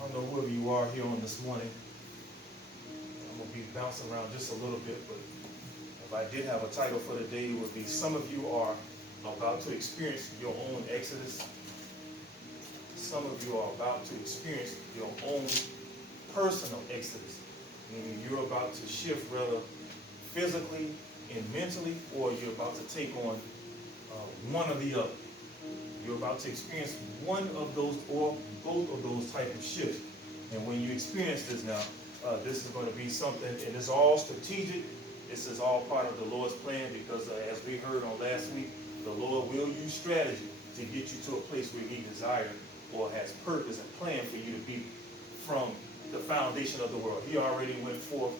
I don't know whoever you are here on this morning. I'm going to be bouncing around just a little bit, but if I did have a title for the day, it would be some of you are about to experience your own exodus. Some of you are about to experience your own personal exodus. Meaning you're about to shift rather physically and mentally, or you're about to take on one or the other. You're about to experience one of those or both of those type of shifts. And when you experience this now, this is going to be something, and it's all strategic. This is all part of the Lord's plan because as we heard on last week, the Lord will use strategy to get you to a place where He desired or has purpose and plan for you to be from the foundation of the world. He already went forth.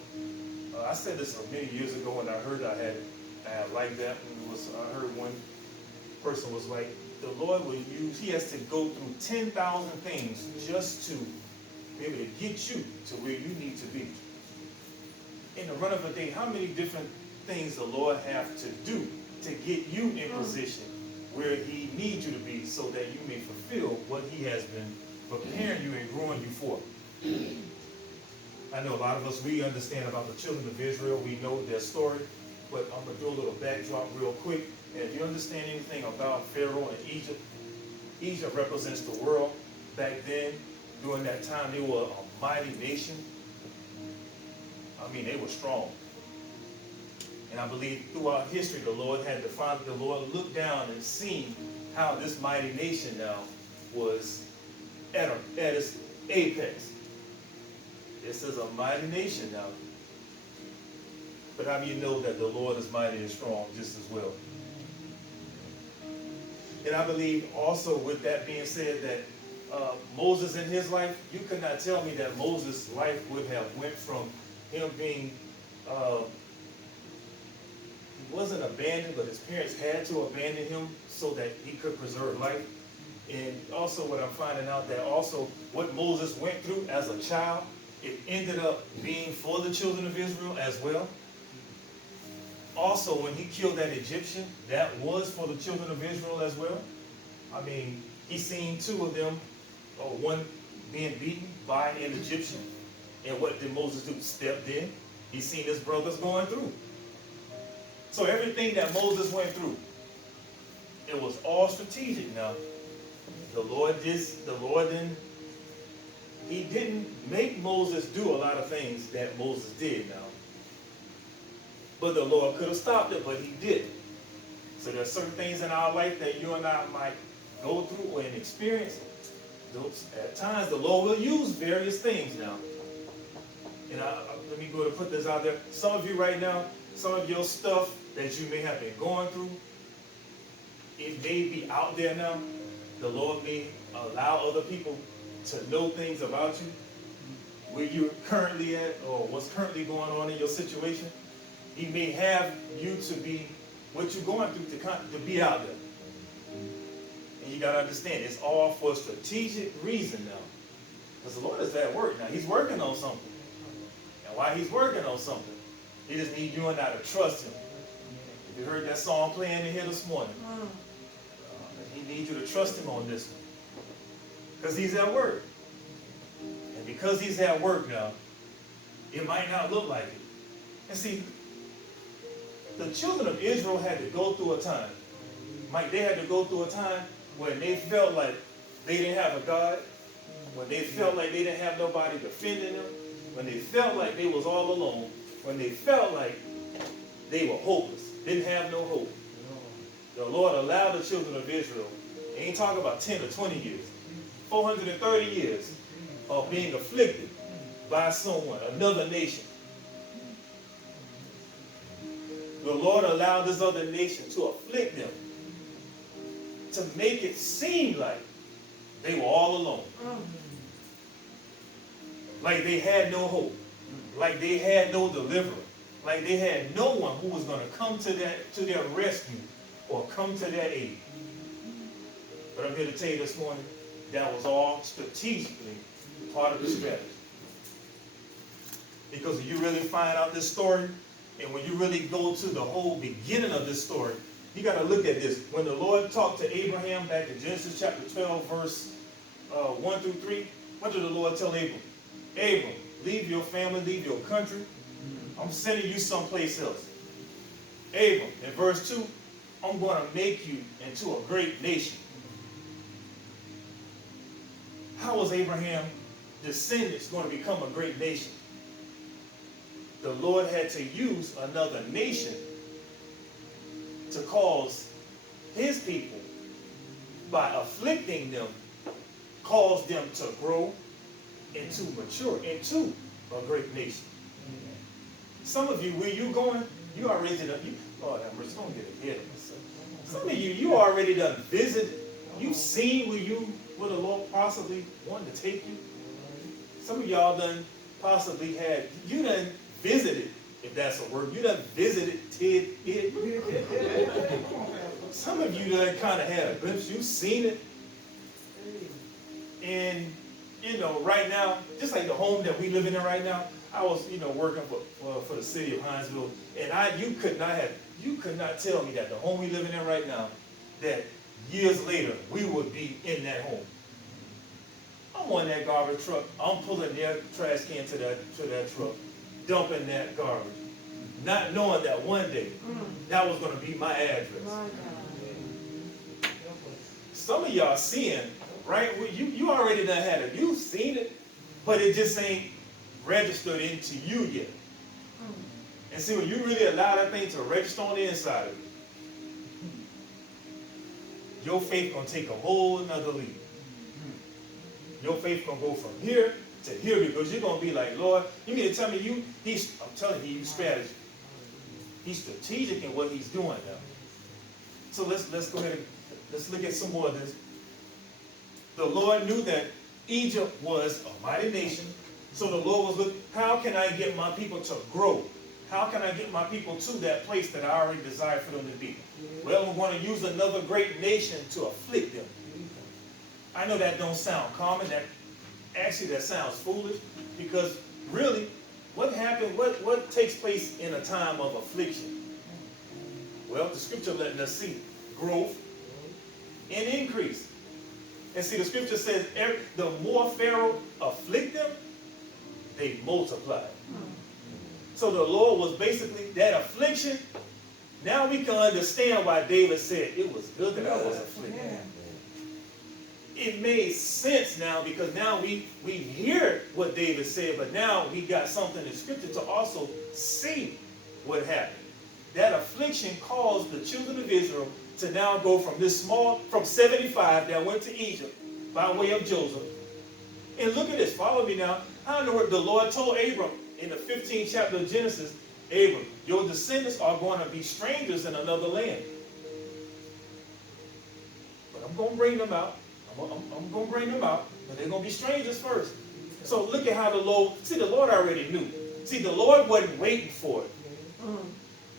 I said this many years ago, and I heard I had like that. And I heard one person was like, the Lord will use, He has to go through 10,000 things just to be able to get you to where you need to be. In the run of a day, how many different things the Lord have to do to get you in position where He needs you to be so that you may fulfill what He has been preparing you and growing you for. I know a lot of us, we understand about the children of Israel. We know their story, but I'm going to do a little backdrop real quick. And if you understand anything about Pharaoh and Egypt, Egypt represents the world. Back then, during that time, they were a mighty nation. I mean, they were strong. And I believe throughout history, the Lord looked down and seen how this mighty nation now was at its apex. This is a mighty nation now. But how do you know that the Lord is mighty and strong just as well? And I believe also, with that being said, that Moses in his life, you could not tell me that Moses' life would have went from him being, he wasn't abandoned, but his parents had to abandon him so that he could preserve life. And also what I'm finding out, that also what Moses went through as a child, it ended up being for the children of Israel as well. Also, when he killed that Egyptian, that was for the children of Israel as well. I mean, he seen two of them, one being beaten by an Egyptian. And what did Moses do? Stepped in. He seen his brothers going through. So everything that Moses went through, it was all strategic. Now, He didn't make Moses do a lot of things that Moses did now. But the Lord could have stopped it, but He didn't. So there are certain things in our life that you and I might go through and experience. At times, the Lord will use various things now. And let me go to put this out there. Some of you right now, some of your stuff that you may have been going through, it may be out there now. The Lord may allow other people to know things about you, where you're currently at or what's currently going on in your situation. He may have you to be what you're going through to be out there. And you got to understand, it's all for a strategic reason now. Because the Lord is at work now. He's working on something. And while He's working on something, He just needs you and I to trust Him. If you heard that song playing in here this morning, He needs you to trust Him on this one. Because He's at work. And because He's at work now, it might not look like it. And see, the children of Israel had to go through a time. Mike, they had to go through a time when they felt like they didn't have a God, when they felt like they didn't have nobody defending them, when they felt like they was all alone, when they felt like they were hopeless, didn't have no hope. The Lord allowed the children of Israel, they ain't talking about 10 or 20 years, 430 years of being afflicted by someone, another nation. The Lord allowed this other nation to afflict them, to make it seem like they were all alone. Like they had no hope. Like they had no deliverer. Like they had no one who was going to come to their rescue or come to their aid. But I'm here to tell you this morning, that was all strategically part of the strategy. Because if you really find out this story, and when you really go to the whole beginning of this story, you got to look at this. When the Lord talked to Abraham back in Genesis chapter 12, verse 1 through 3, What did the Lord tell Abram? Abram, leave your family, leave your country. I'm sending you someplace else. Abram, in verse 2, I'm going to make you into a great nation. How was Abraham's descendants going to become a great nation? The Lord had to use another nation to cause his people, by afflicting them, cause them to grow and to mature into a great nation. Some of you, where you going, you already done, Lord have mercy, don't get ahead of myself. Some of you already done visited, you've seen where the Lord possibly wanted to take you. Some of y'all done possibly you done visited, if that's a word, you done visited Ted. Some of you done kind of had a glimpse, you've seen it. And, right now, just like the home that we live in right now, I was, working for the city of Hinesville, and you could not tell me that the home we live in right now, that years later, we would be in that home. I'm on that garbage truck, I'm pulling their trash can to that truck, dumping that garbage, not knowing that one day, that was going to be my address. Some of y'all seeing, right, you already done had it, you've seen it, but it just ain't registered into you yet. And see, when you really allow that thing to register on the inside of you, your faith gonna take a whole nother leap. Your faith gonna go from here to here, because you're gonna be like, Lord, you mean to tell me I'm telling you, he's strategy. He's strategic in what he's doing now. So let's go ahead and let's look at some more of this. The Lord knew that Egypt was a mighty nation. So the Lord was looking, how can I get my people to grow? How can I get my people to that place that I already desire for them to be? Well, we're going to use another great nation to afflict them. I know that don't sound common. That sounds foolish, because really, what happened? What takes place in a time of affliction? Well, the scripture letting us see growth and increase. And see, the scripture says the more Pharaoh afflict them, they multiplied. So the Lord was basically that affliction. Now we can understand why David said it was good that I was afflicted. It made sense now, because now we hear what David said, but now we got something in scripture to also see what happened. That affliction caused the children of Israel to now go from 75 that went to Egypt by way of Joseph. And look at this, follow me now. How in the world the Lord told Abram in the 15th chapter of Genesis, Abram, your descendants are going to be strangers in another land. But I'm going to bring them out. I'm going to bring them out, but they're going to be strangers first. So look at how the Lord already knew. See, the Lord wasn't waiting for it.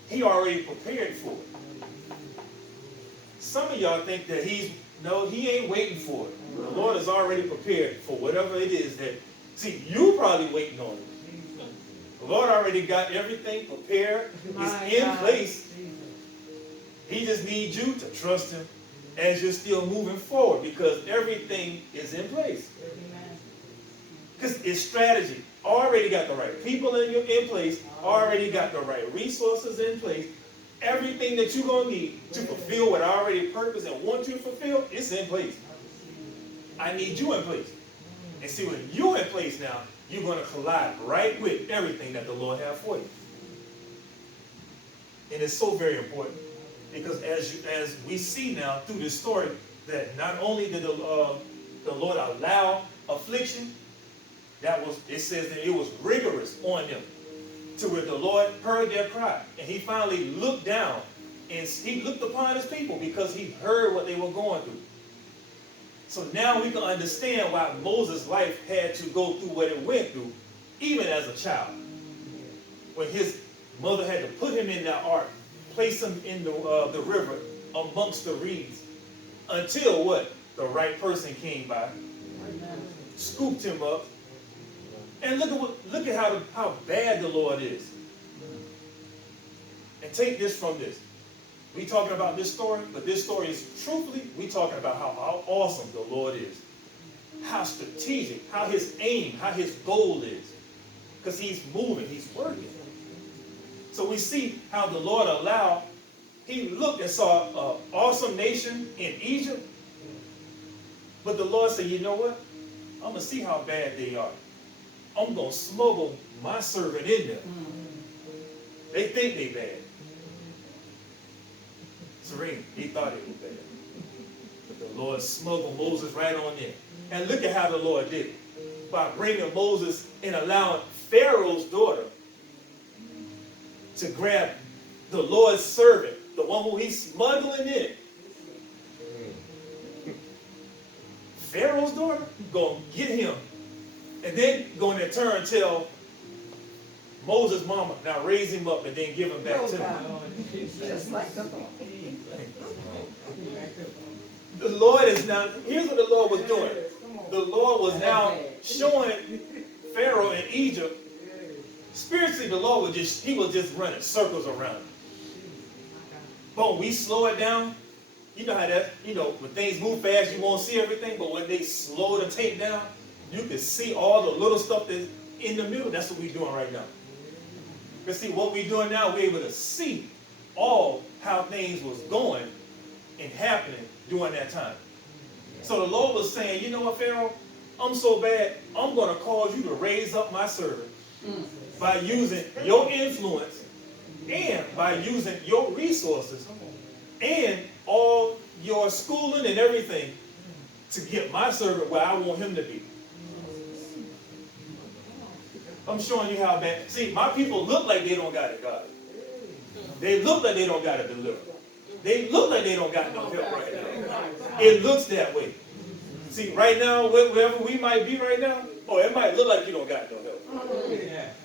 He already prepared for it. Some of y'all think that he ain't waiting for it. The Lord is already prepared for whatever it is that, see, you probably waiting on it. The Lord already got everything prepared. It's in place. He just needs you to trust him as you're still moving forward, because everything is in place. Because it's strategy. Already got the right people in place. Already got the right resources in place. Everything that you're going to need to fulfill what I already purpose and want you to fulfill, it's in place. I need you in place. And see, when you're in place now, you're going to collide right with everything that the Lord has for you. And it's so very important, because as we see now through this story, that not only did the Lord allow affliction, it says that it was rigorous on them, to where the Lord heard their cry, and he finally looked down, and he looked upon his people, because he heard what they were going through. So now we can understand why Moses' life had to go through what it went through, even as a child. When his mother had to put him in that ark, place him in the river amongst the reeds, until what? The right person came by, scooped him up. And look at how bad the Lord is. And take this from this. We talking about this story, but this story is truthfully, we talking about how awesome the Lord is. how strategic, how his aim, how his goal is. Because he's moving, he's working. So we see how the Lord allowed, he looked and saw an awesome nation in Egypt. But the Lord said, you know what? I'm going to see how bad they are. I'm going to smuggle my servant in there. They think they bad. Serena, he thought it was bad. But the Lord smuggled Moses right on in. And look at how the Lord did it. By bringing Moses and allowing Pharaoh's daughter to grab the Lord's servant, the one who he's smuggling in. Pharaoh's daughter going to get him. And then going to turn and tell Moses' mama, now raise him up and then give him back to him. Just like the Lord. The Lord is now, here's what the Lord was doing. The Lord was now showing Pharaoh in Egypt, spiritually the Lord was just running circles around him. But when we slow it down, you know how that, when things move fast, you won't see everything, but when they slow the tape down, you can see all the little stuff that's in the middle. That's what we're doing right now. Because see, what we're doing now, we're able to see all how things was going and happening during that time. So the Lord was saying, you know what, Pharaoh? I'm so bad, I'm going to cause you to raise up my servant by using your influence and by using your resources and all your schooling and everything to get my servant where I want him to be. I'm showing you how bad. See, my people look like they don't got it, God. They look like they don't got it delivered. They look like they don't got no help right now. It looks that way. See, right now, wherever we might be right now, it might look like you don't got no help.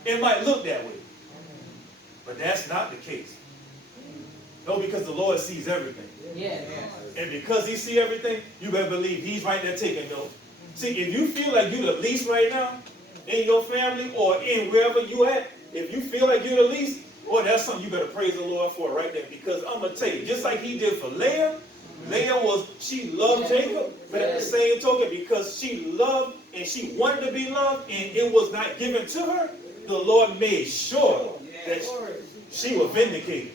It might look that way. But that's not the case. No, because the Lord sees everything. And because he sees everything, you better believe he's right there taking notes. See, if you feel like you're the least right now, in your family or in wherever you at, if you feel like you're the least, that's something you better praise the Lord for right there. Because I'm going to tell you, just like he did for Leah, she loved Jacob, but at the same token, because she loved and she wanted to be loved and it was not given to her, the Lord made sure that she was vindicated.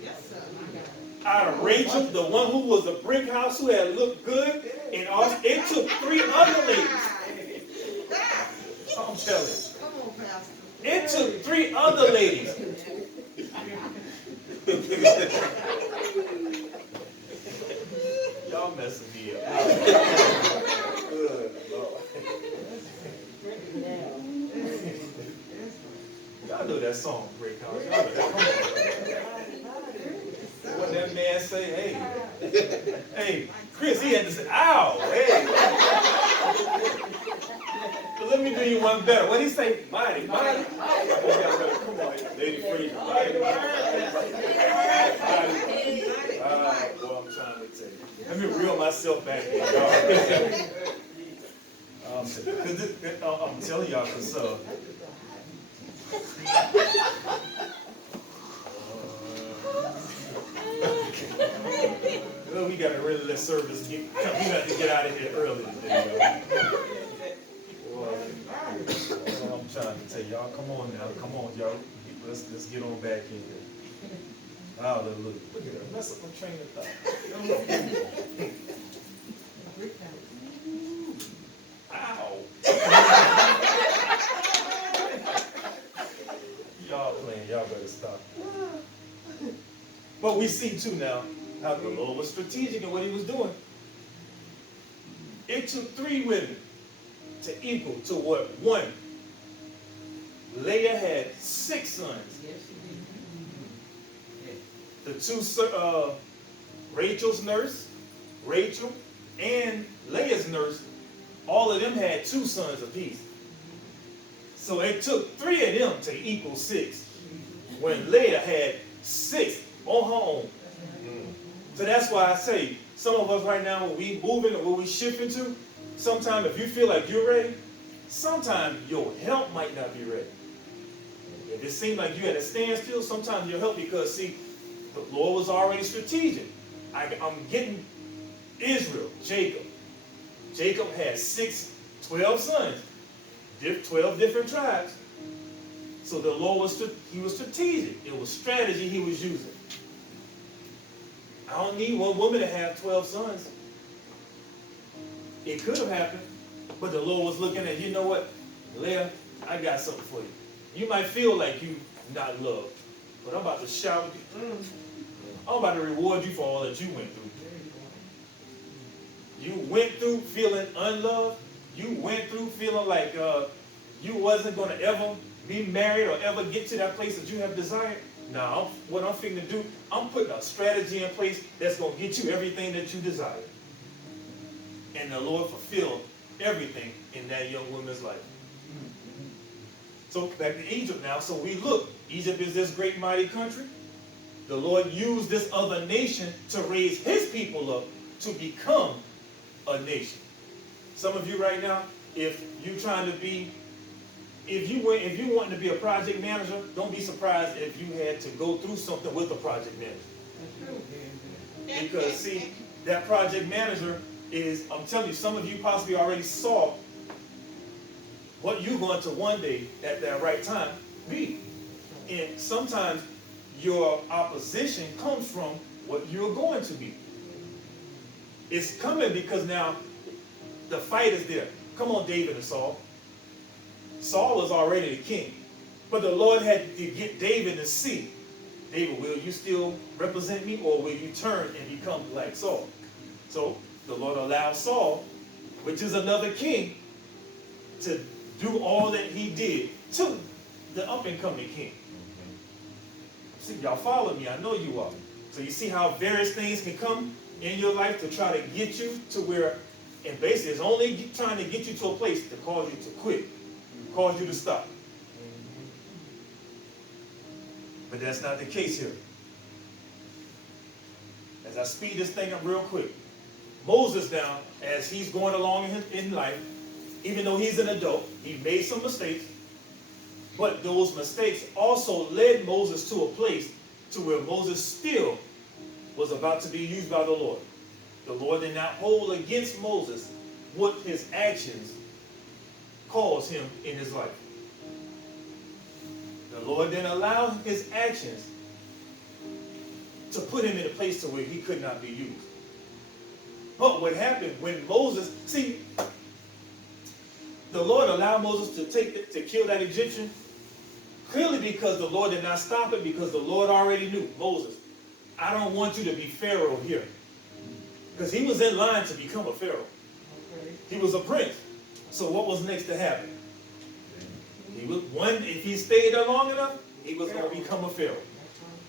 Out of Rachel, the one who was a brick house, who had looked good, and also, it took 3 other ladies. I'm telling you. It took 3 other ladies. Y'all messing me up. Good Lord. Y'all know that song, Break House. Y'all know that. What that man say? Hey, Chris, he had to say, ow, hey. But let me do you one better. What did he say? Mighty. Come on, Lady Frazier. Mighty. Boy, I'm trying to tell you. Let me reel myself back in, y'all. I'm telling y'all, because well, we got to really let service we got to get out of here early today, y'all. I'm trying to tell y'all, come on now, y'all. Let's get on back in here. Hallelujah. Look at that. Mess up my train of thought. Ow. Y'all playing, y'all better stop. But we see too now how the Lord was strategic in what he was doing. It took 3 women to equal to what one. Leah had 6 sons. The 2 Rachel's nurse, Rachel, and Leah's nurse, all of them had 2 sons apiece. So it took 3 of them to equal 6, when Leah had 6 on her own. So that's why I say, some of us right now, when we moving or when we shifting to, sometimes if you feel like you're ready, sometimes your help might not be ready. If it seems like you at a standstill, sometimes your help, because see, the Lord was already strategic. I'm getting Israel, Jacob. Jacob had 6 12 sons, 12 different tribes. So the Lord he was strategic. It was strategy he was using. I don't need one woman to have 12 sons. It could have happened, but the Lord was looking at, you know what, Leah, I got something for you. You might feel like you not loved, but I'm about to shower you. I'm about to reward you for all that you went through. You went through feeling unloved. You went through feeling like you wasn't going to ever be married or ever get to that place that you have desired. Now, what I'm figuring to do, I'm putting a strategy in place that's going to get you everything that you desire. And the Lord fulfilled everything in that young woman's life. So back to Egypt now. So we look, Egypt is this great mighty country. The Lord used this other nation to raise his people up to become a nation. Some of you right now, if you wanting to be a project manager, don't be surprised if you had to go through something with a project manager. Because see, that project manager is, I'm telling you, some of you possibly already saw what you're going to one day at that right time be. And sometimes your opposition comes from what you're going to be. It's coming because now the fight is there. Come on, David and Saul. Saul was already the king. But the Lord had to get David to see, David, will you still represent me, or will you turn and become like Saul? So the Lord allowed Saul, which is another king, to do all that he did to the up-and-coming king. See, y'all follow me. I know you are. So you see how various things can come in your life to try to get you to where, and basically it's only trying to get you to a place to cause you to quit, cause you to stop. But that's not the case here. As I speed this thing up real quick, Moses now, as he's going along in life, even though he's an adult, he made some mistakes, but those mistakes also led Moses to a place to where Moses still was about to be used by the Lord. The Lord did not hold against Moses what his actions caused him in his life. The Lord didn't allow his actions to put him in a place to where he could not be used. But what happened when Moses, see, the Lord allowed Moses to kill that Egyptian, clearly because the Lord did not stop it, because the Lord already knew, Moses, I don't want you to be Pharaoh here. Because he was in line to become a Pharaoh. He was a prince. So what was next to happen? He was if he stayed there long enough, he was going to become a Pharaoh.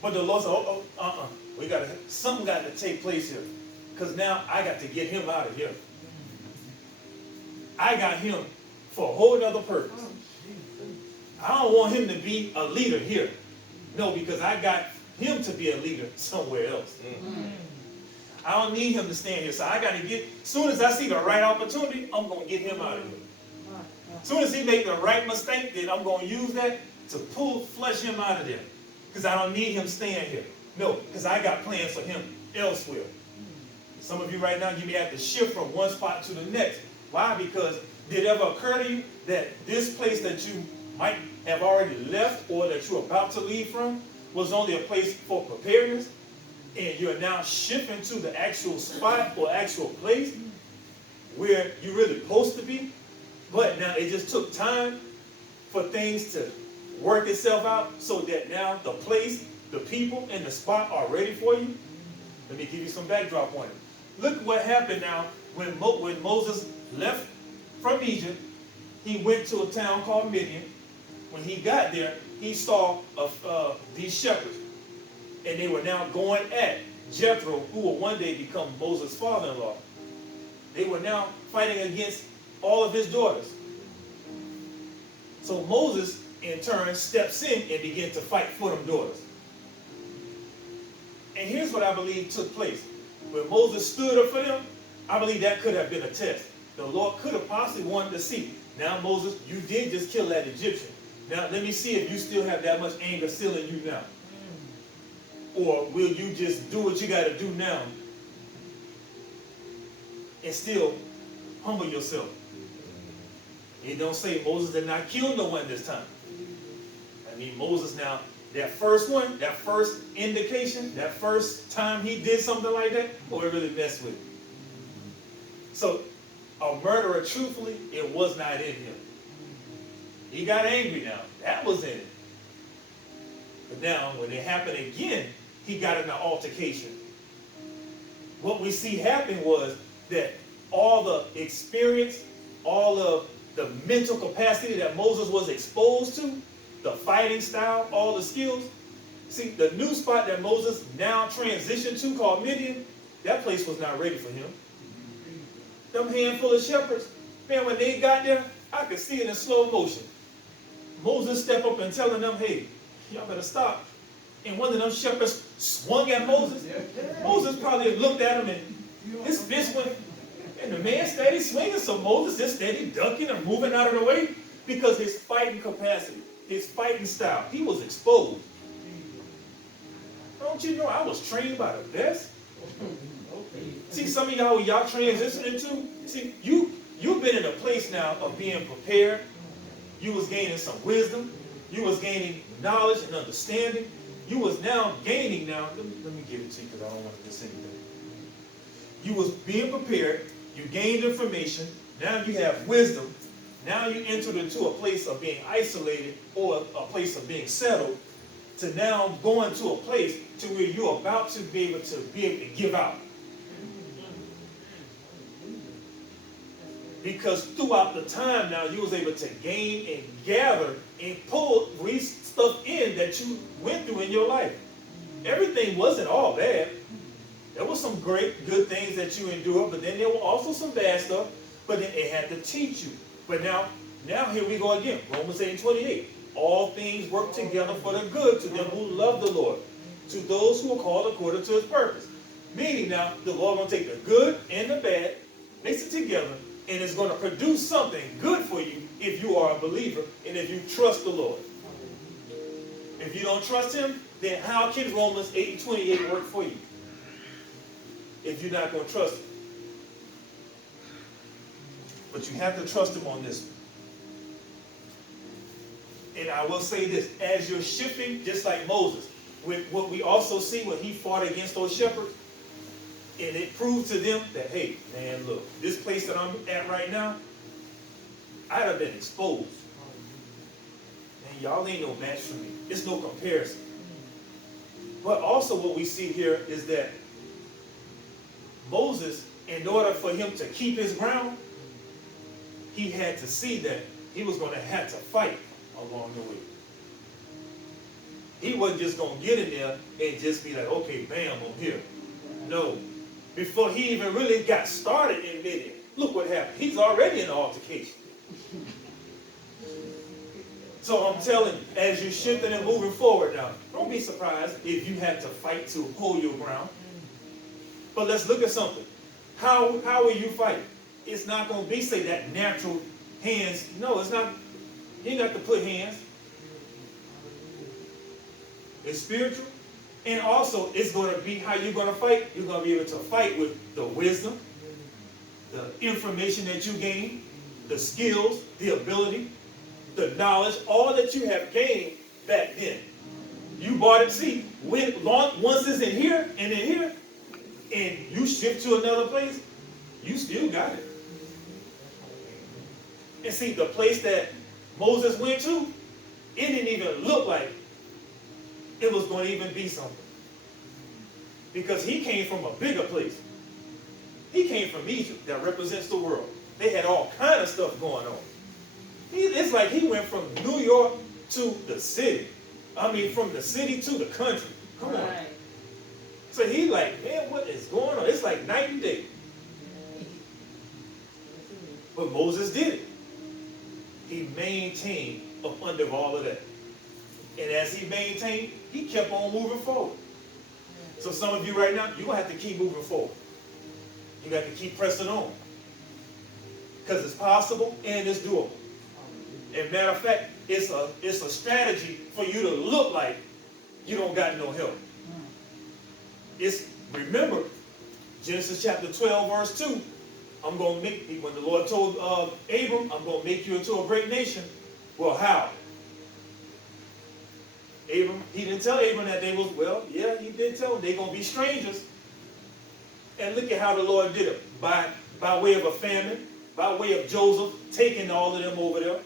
But the Lord said, something got to take place here. Because now I got to get him out of here. I got him for a whole other purpose. I don't want him to be a leader here. No, because I got him to be a leader somewhere else. I don't need him to stand here. So I got to as soon as I see the right opportunity, I'm going to get him out of here. As soon as he make the right mistake, then I'm going to use that to flush him out of there. Because I don't need him staying here. No, because I got plans for him elsewhere. Some of you right now, you may have to shift from one spot to the next. Why? Because did it ever occur to you that this place that you might have already left or that you're about to leave from was only a place for preparedness, and you're now shifting to the actual spot or actual place where you're really supposed to be? But now it just took time for things to work itself out so that now the place, the people, and the spot are ready for you. Let me give you some backdrop on it. Look what happened now when Moses left from Egypt. He went to a town called Midian. When he got there, he saw these shepherds. And they were now going at Jethro, who will one day become Moses' father-in-law. They were now fighting against all of his daughters. So Moses, in turn, steps in and begins to fight for them daughters. And here's what I believe took place. When Moses stood up for them, I believe that could have been a test. The Lord could have possibly wanted to see, now Moses, you did just kill that Egyptian. Now let me see if you still have that much anger still in you now. Or will you just do what you got to do now and still humble yourself? It don't say Moses did not kill no one this time. I mean, Moses now, that first one, that first indication, that first time he did something like that, boy, it really messed with him. So, a murderer, truthfully, it was not in him. He got angry now. That was in it. But now, when it happened again, he got in an altercation. What we see happen was that all the experience, all of the mental capacity that Moses was exposed to, the fighting style, all the skills. See, the new spot that Moses now transitioned to, called Midian, that place was not ready for him. Them handful of shepherds, man, when they got there, I could see it in slow motion. Moses stepped up and telling them, hey, y'all better stop. And one of them shepherds swung at Moses. Moses probably looked at him and his fist went, and the man steady swinging, so Moses is steady ducking and moving out of the way because his fighting capacity, his fighting style, he was exposed. Don't you know I was trained by the best? See, some of y'all transitioning to, see, you've been in a place now of being prepared. You was gaining some wisdom. You was gaining knowledge and understanding. You was now gaining now, let me give it to you because I don't want to miss anything. You was being prepared. You gained information. Now you have wisdom. Now you entered into a place of being isolated or a place of being settled to now going to a place to where you're about to be able to give out. Because throughout the time now, you was able to gain and gather and pull stuff in that you went through in your life. Everything wasn't all bad. There were some great, good things that you endured, but then there were also some bad stuff, but then it had to teach you. But now here we go again. Romans 8:28. All things work together for the good to them who love the Lord, to those who are called according to his purpose. Meaning now, the Lord going to take the good and the bad, mix it together, and it's going to produce something good for you if you are a believer and if you trust the Lord. If you don't trust him, then how can Romans 8:28 work for you? If you're not going to trust him. But you have to trust him on this one. And I will say this, as you're shifting, just like Moses, with what we also see when he fought against those shepherds, and it proved to them that, hey, man, look, this place that I'm at right now, I'd have been exposed. Man, y'all ain't no match for me. It's no comparison. But also what we see here is that Moses, in order for him to keep his ground, he had to see that he was going to have to fight along the way. He wasn't just going to get in there and just be like, okay, bam, I'm here. No. Before he even really got started in Midian, look what happened. He's already in the altercation. So I'm telling you, as you're shifting and moving forward now, don't be surprised if you have to fight to hold your ground. But let's look at something. How will you fight? It's not going to be, say, that natural hands. No, it's not. You don't have to put hands. It's spiritual. And also, it's going to be how you're going to fight. You're going to be able to fight with the wisdom, the information that you gain, the skills, the ability, the knowledge, all that you have gained back then. You bought it. See, once it's in here and in here, and you shift to another place, you still got it. And see, the place that Moses went to, it didn't even look like it was going to even be something. Because he came from a bigger place. He came from Egypt that represents the world. They had all kind of stuff going on. It's like he went from New York to the city. I mean, from the city to the country. Come on. So he like, man, what is going on? It's like night and day. But Moses did it. He maintained up under all of that. And as he maintained, he kept on moving forward. So some of you right now, you're going to have to keep moving forward. You got to keep pressing on. Because it's possible and it's doable. And matter of fact, it's a strategy for you to look like you don't got no help. Remember, Genesis chapter 12, verse 2, I'm going to make, when the Lord told Abram, I'm going to make you into a great nation. Well, how? Abram, he didn't tell Abram that they was, well, yeah, he did tell them they're going to be strangers. And look at how the Lord did it. By way of a famine, by way of Joseph taking all of them over there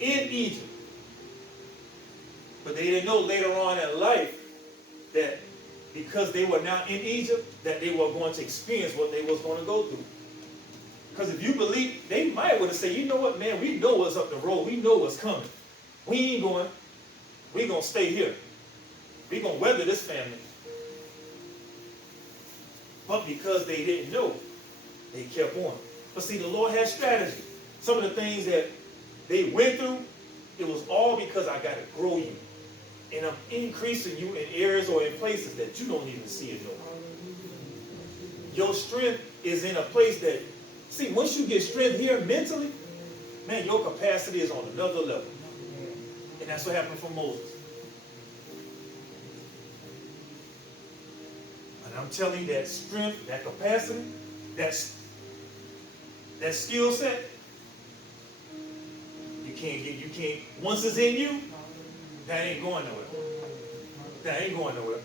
in Egypt. But they didn't know later on in life that because they were now in Egypt, that they were going to experience what they was going to go through. Because if you believe, they might would have said, you know what, man, we know what's up the road. We know what's coming. We ain't going. We're going to stay here. We're going to weather this famine. But because they didn't know, they kept on. But see, the Lord has strategy. Some of the things that they went through, it was all because I got to grow you. And I'm increasing you in areas or in places that you don't even see it no more. Your strength is in a place that, see, once you get strength here mentally, man, your capacity is on another level. And that's what happened for Moses. And I'm telling you that strength, that capacity, that skill set, you can't, once it's in you, that ain't going nowhere. That ain't going nowhere.